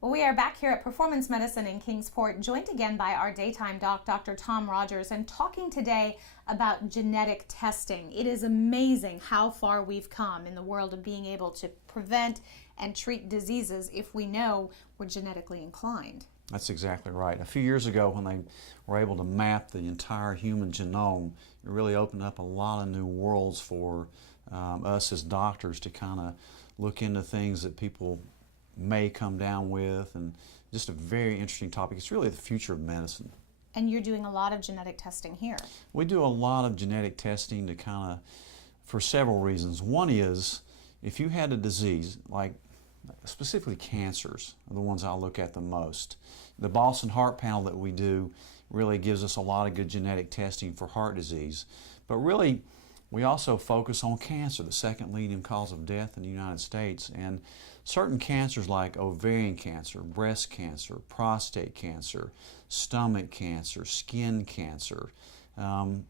Well, we are back here at Performance Medicine in Kingsport, joined again by our daytime doc, Dr. Tom Rogers, and talking today about genetic testing. It is amazing how far we've come in the world of being able to prevent and treat diseases if we know we're genetically inclined. That's exactly right. A few years ago, when they were able to map the entire human genome, it really opened up a lot of new worlds for us as doctors to kind of look into things that people may come down with, and just a very interesting topic. It's really the future of medicine. And you're doing a lot of genetic testing here. We do a lot of genetic testing to kind of, for several reasons. One is, if you had a disease, like specifically cancers are the ones I look at the most. The Boston Heart Panel that we do really gives us a lot of good genetic testing for heart disease. But really, we also focus on cancer, the second leading cause of death in the United States. And certain cancers like ovarian cancer, breast cancer, prostate cancer, stomach cancer, skin cancer, they're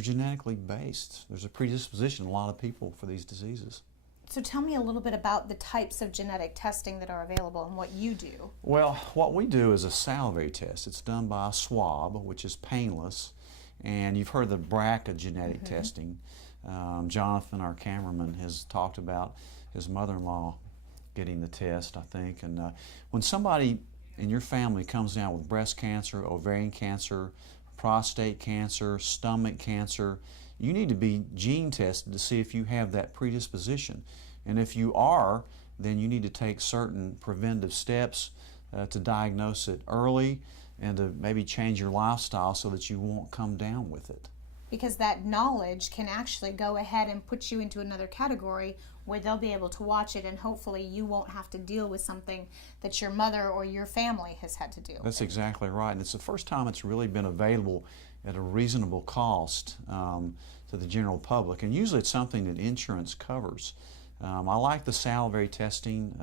genetically based. There's a predisposition in a lot of people for these diseases. So tell me a little bit about the types of genetic testing that are available and what you do. Well, what we do is a salivary test. It's done by a swab, which is painless. And you've heard the BRCA genetic testing. Jonathan, our cameraman, has talked about his mother-in-law getting the test, I think. And when somebody in your family comes down with breast cancer, ovarian cancer, prostate cancer, stomach cancer, you need to be gene tested to see if you have that predisposition. And if you are, then you need to take certain preventive steps to diagnose it early and to maybe change your lifestyle so that you won't come down with it. Because that knowledge can actually go ahead and put you into another category where they'll be able to watch it, and hopefully you won't have to deal with something that your mother or your family has had to deal with. That's exactly right. And it's the first time it's really been available at a reasonable cost to the general public. And usually it's something that insurance covers. I like the salivary testing.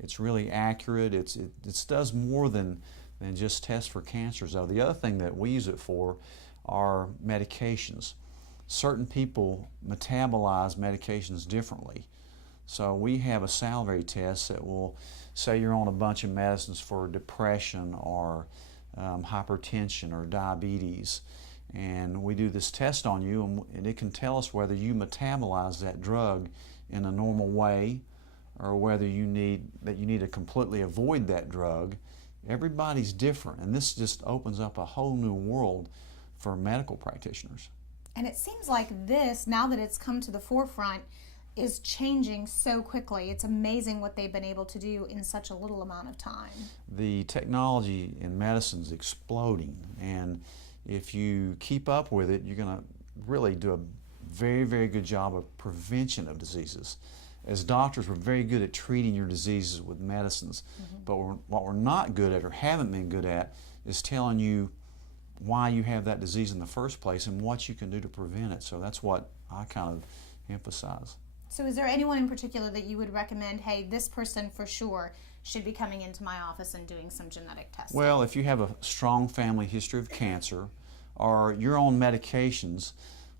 It's really accurate. It does more than just test for cancers, though. The other thing that we use it for are medications. Certain people metabolize medications differently. So we have a salivary test that will say you're on a bunch of medicines for depression or hypertension or diabetes. And we do this test on you, and it can tell us whether you metabolize that drug in a normal way or whether you need to completely avoid that drug. Everybody's different, and this just opens up a whole new world for medical practitioners. And it seems like this, now that it's come to the forefront, is changing so quickly. It's amazing what they've been able to do in such a little amount of time. The technology in medicine is exploding, and if you keep up with it, you're going to really do a very, very good job of prevention of diseases. As doctors, we're very good at treating your diseases with medicines, but what we're not good at or haven't been good at is telling you why you have that disease in the first place and what you can do to prevent it. So that's what I kind of emphasize. So is there anyone in particular that you would recommend, hey, this person for sure should be coming into my office and doing some genetic testing? Well, if you have a strong family history of cancer or your own medications,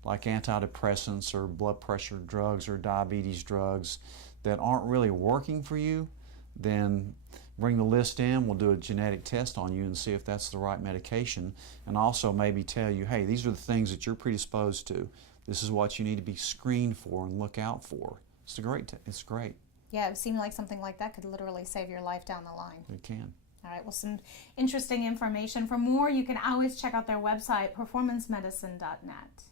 like antidepressants or blood pressure drugs or diabetes drugs that aren't really working for you, then bring the list in. We'll do a genetic test on you and see if that's the right medication, and also maybe tell you, hey, these are the things that you're predisposed to. This is what you need to be screened for and look out for. It's great. Yeah, it seemed like something like that could literally save your life down the line. It can. All right, well, some interesting information. For more, you can always check out their website, performancemedicine.net.